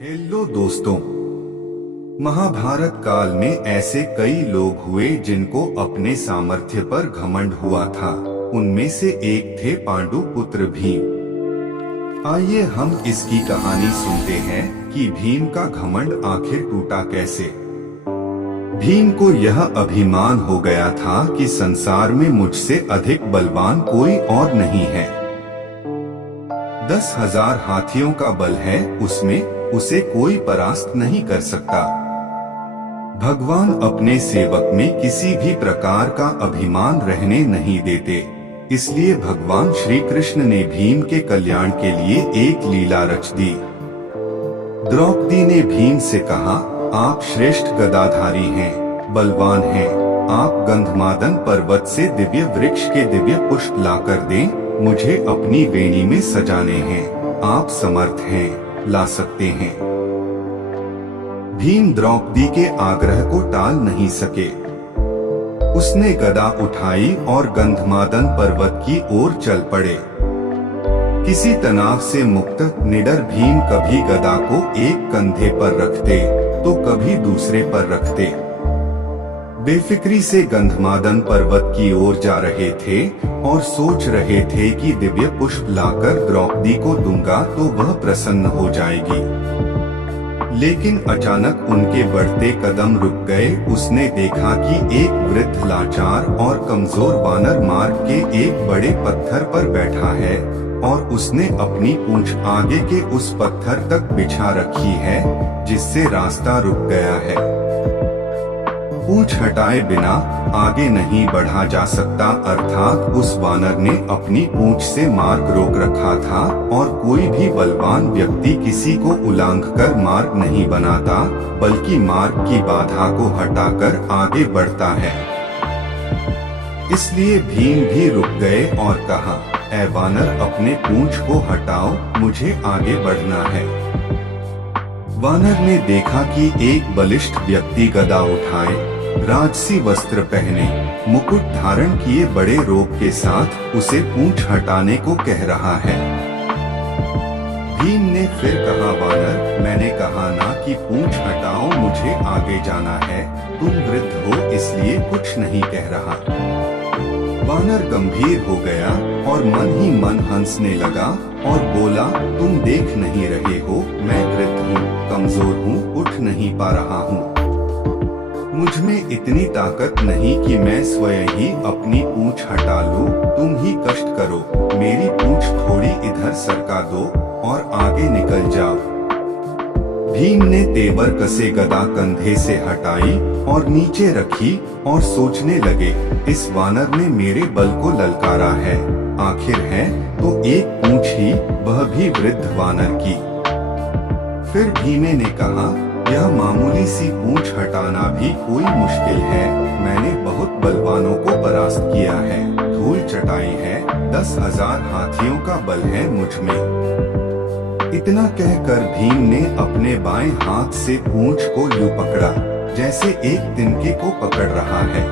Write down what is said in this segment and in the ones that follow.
Hello दोस्तों, महाभारत काल में ऐसे कई लोग हुए जिनको अपने सामर्थ्य पर घमंड हुआ था। उनमें से एक थे पांडु पुत्र भीम। आइए हम इसकी कहानी सुनते हैं कि भीम का घमंड आखिर टूटा कैसे। भीम को यह अभिमान हो गया था कि संसार में मुझसे अधिक बलवान कोई और नहीं है। 10,000 हाथियों का बल है, उसमें उसे कोई परास्त नहीं कर सकता। भगवान अपने सेवक में किसी भी प्रकार का अभिमान रहने नहीं देते। इसलिए भगवान श्री कृष्ण ने भीम के कल्याण के लिए एक लीला रच दी। द्रौपदी ने भीम से कहा, आप श्रेष्ठ गदाधारी हैं, बलवान हैं। आप गंधमादन पर्वत से दिव्य वृक्ष के दिव्य पुष्प लाकर दें, मुझे अपनी वेणी में सजाने हैं। आप समर्थ हैं, ला सकते हैं। भीम द्रौपदी के आग्रह को टाल नहीं सके। उसने गदा उठाई और गंधमादन पर्वत की ओर चल पड़े। किसी तनाव से मुक्त निडर भीम कभी गदा को एक कंधे पर रखते तो कभी दूसरे पर रखते। बेफिक्री से गंधमादन पर्वत की ओर जा रहे थे और सोच रहे थे कि दिव्य पुष्प लाकर द्रौपदी को दूंगा तो वह प्रसन्न हो जाएगी। लेकिन अचानक उनके बढ़ते कदम रुक गए। उसने देखा कि एक वृद्ध लाचार और कमजोर वानर मार्ग के एक बड़े पत्थर पर बैठा है और उसने अपनी पूंछ आगे के उस पत्थर तक बिछा रखी है, जिससे रास्ता रुक गया है। पूंछ हटाए बिना आगे नहीं बढ़ा जा सकता, अर्थात उस वानर ने अपनी पूंछ से मार्ग रोक रखा था और कोई भी बलवान व्यक्ति किसी को उल्लंघ कर मार्ग नहीं बनाता, बल्कि मार्ग की बाधा को हटाकर आगे बढ़ता है। इसलिए भीम भी रुक गए और कहा, ऐ वानर, अपने पूंछ को हटाओ, मुझे आगे बढ़ना है। वानर ने देखा कि एक बलिष्ठ व्यक्ति गदा उठाए, राजसी वस्त्र पहने, मुकुट धारण किए बड़े रोब के साथ उसे पूंछ हटाने को कह रहा है। भीम ने फिर कहा, वानर, मैंने कहा ना कि पूंछ हटाओ, मुझे आगे जाना है। तुम वृद्ध हो इसलिए कुछ नहीं कह रहा। वानर गंभीर हो गया और मन ही मन हंसने लगा और बोला, तुम देख नहीं रहे हो, मैं वृद्ध हूँ, कमजोर हूँ, उठ नहीं पा रहा हूँ। मुझ में इतनी ताकत नहीं कि मैं स्वयं ही अपनी पूंछ हटा लूं। तुम ही कष्ट करो, मेरी पूंछ थोड़ी इधर सरका दो और आगे निकल जाओ। भीम ने तेवर कसे गदा कंधे से हटाई और नीचे रखी और सोचने लगे, इस वानर ने मेरे बल को ललकारा है, आखिर है तो एक पूंछ ही, वह भी वृद्ध वानर की। फिर भीमे ने कहा, यह मामूली सी पूंछ हटाना भी कोई मुश्किल है। मैंने बहुत बलवानों को परास्त किया है, धूल चटाई है, 10,000 हाथियों का बल है मुझ में। इतना कहकर भीम ने अपने बाएं हाथ से पूंछ को यूं पकड़ा, जैसे एक तिनके को पकड़ रहा है।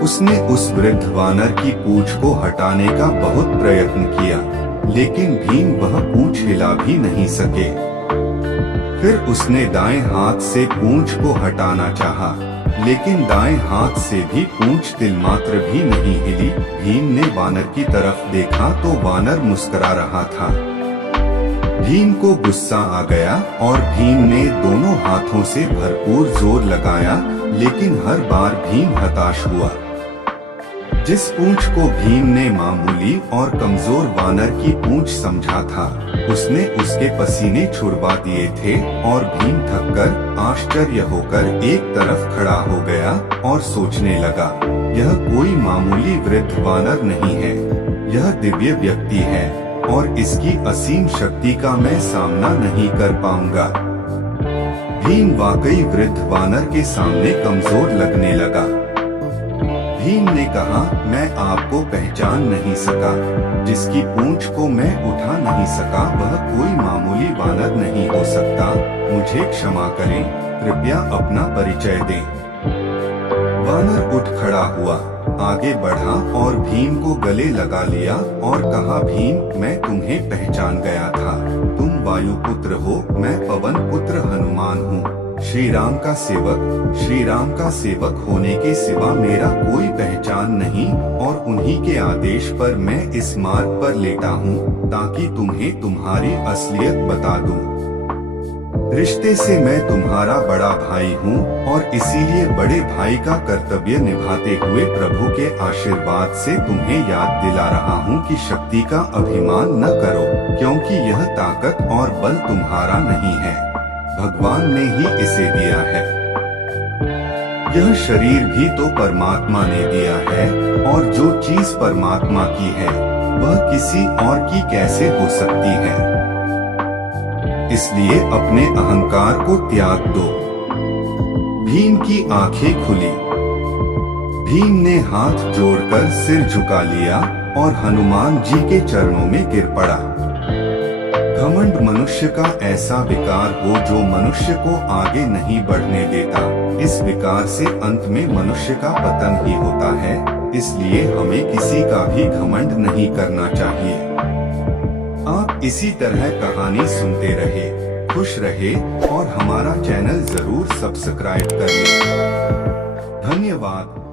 उसने उस वृद्ध वानर की पूंछ को हटाने का बहुत प्रयत्न किया, लेकिन भीम वह पूंछ हिला भी नहीं सके। फिर उसने दाएं हाथ से पूंछ को हटाना चाहा, लेकिन दाएं हाथ से भी पूंछ तिल मात्र भी नहीं हिली। भीम ने वानर की तरफ देखा तो वानर मुस्कुरा रहा था। भीम को गुस्सा आ गया और भीम ने दोनों हाथों से भरपूर जोर लगाया, लेकिन हर बार भीम हताश हुआ। जिस पूंछ को भीम ने मामूली और कमजोर वानर की पूंछ समझा था, उसने उसके पसीने छुड़वा दिए थे और भीम थककर आश्चर्य होकर एक तरफ खड़ा हो गया और सोचने लगा, यह कोई मामूली वृद्ध वानर नहीं है, यह दिव्य व्यक्ति है और इसकी असीम शक्ति का मैं सामना नहीं कर पाऊंगा। भीम वाकई वृद्ध वानर के सामने कमजोर लगने लगा। भीम ने कहा, मैं आपको पहचान नहीं सका, जिसकी पूंछ को मैं उठा नहीं सका वह कोई मामूली वानर नहीं हो सकता। मुझे क्षमा करें, कृपया अपना परिचय दें। वानर उठ खड़ा हुआ, आगे बढ़ा और भीम को गले लगा लिया और कहा, भीम, मैं तुम्हें पहचान गया था। तुम वायुपुत्र हो, मैं पवन पुत्र हनुमान हूँ, श्री राम का सेवक। श्री राम का सेवक होने के सिवा मेरा कोई पहचान नहीं और उन्हीं के आदेश पर मैं इस मार्ग पर लेटा हूँ ताकि तुम्हें तुम्हारी असलियत बता दूं। रिश्ते से मैं तुम्हारा बड़ा भाई हूँ और इसीलिए बड़े भाई का कर्तव्य निभाते हुए प्रभु के आशीर्वाद से तुम्हें याद दिला रहा हूँ कि शक्ति का अभिमान न करो, क्योंकि यह ताकत और बल तुम्हारा नहीं है, भगवान ने ही इसे दिया है। यह शरीर भी तो परमात्मा ने दिया है और जो चीज परमात्मा की है वह किसी और की कैसे हो सकती है। इसलिए अपने अहंकार को त्याग दो। भीम की आंखें खुली। भीम ने हाथ जोड़कर सिर झुका लिया और हनुमान जी के चरणों में गिर पड़ा। घमंड मनुष्य का ऐसा विकार हो जो मनुष्य को आगे नहीं बढ़ने देता। इस विकार से अंत में मनुष्य का पतन ही होता है, इसलिए हमें किसी का भी घमंड नहीं करना चाहिए। आप इसी तरह कहानी सुनते रहे, खुश रहे और हमारा चैनल जरूर सब्सक्राइब कर लें। धन्यवाद।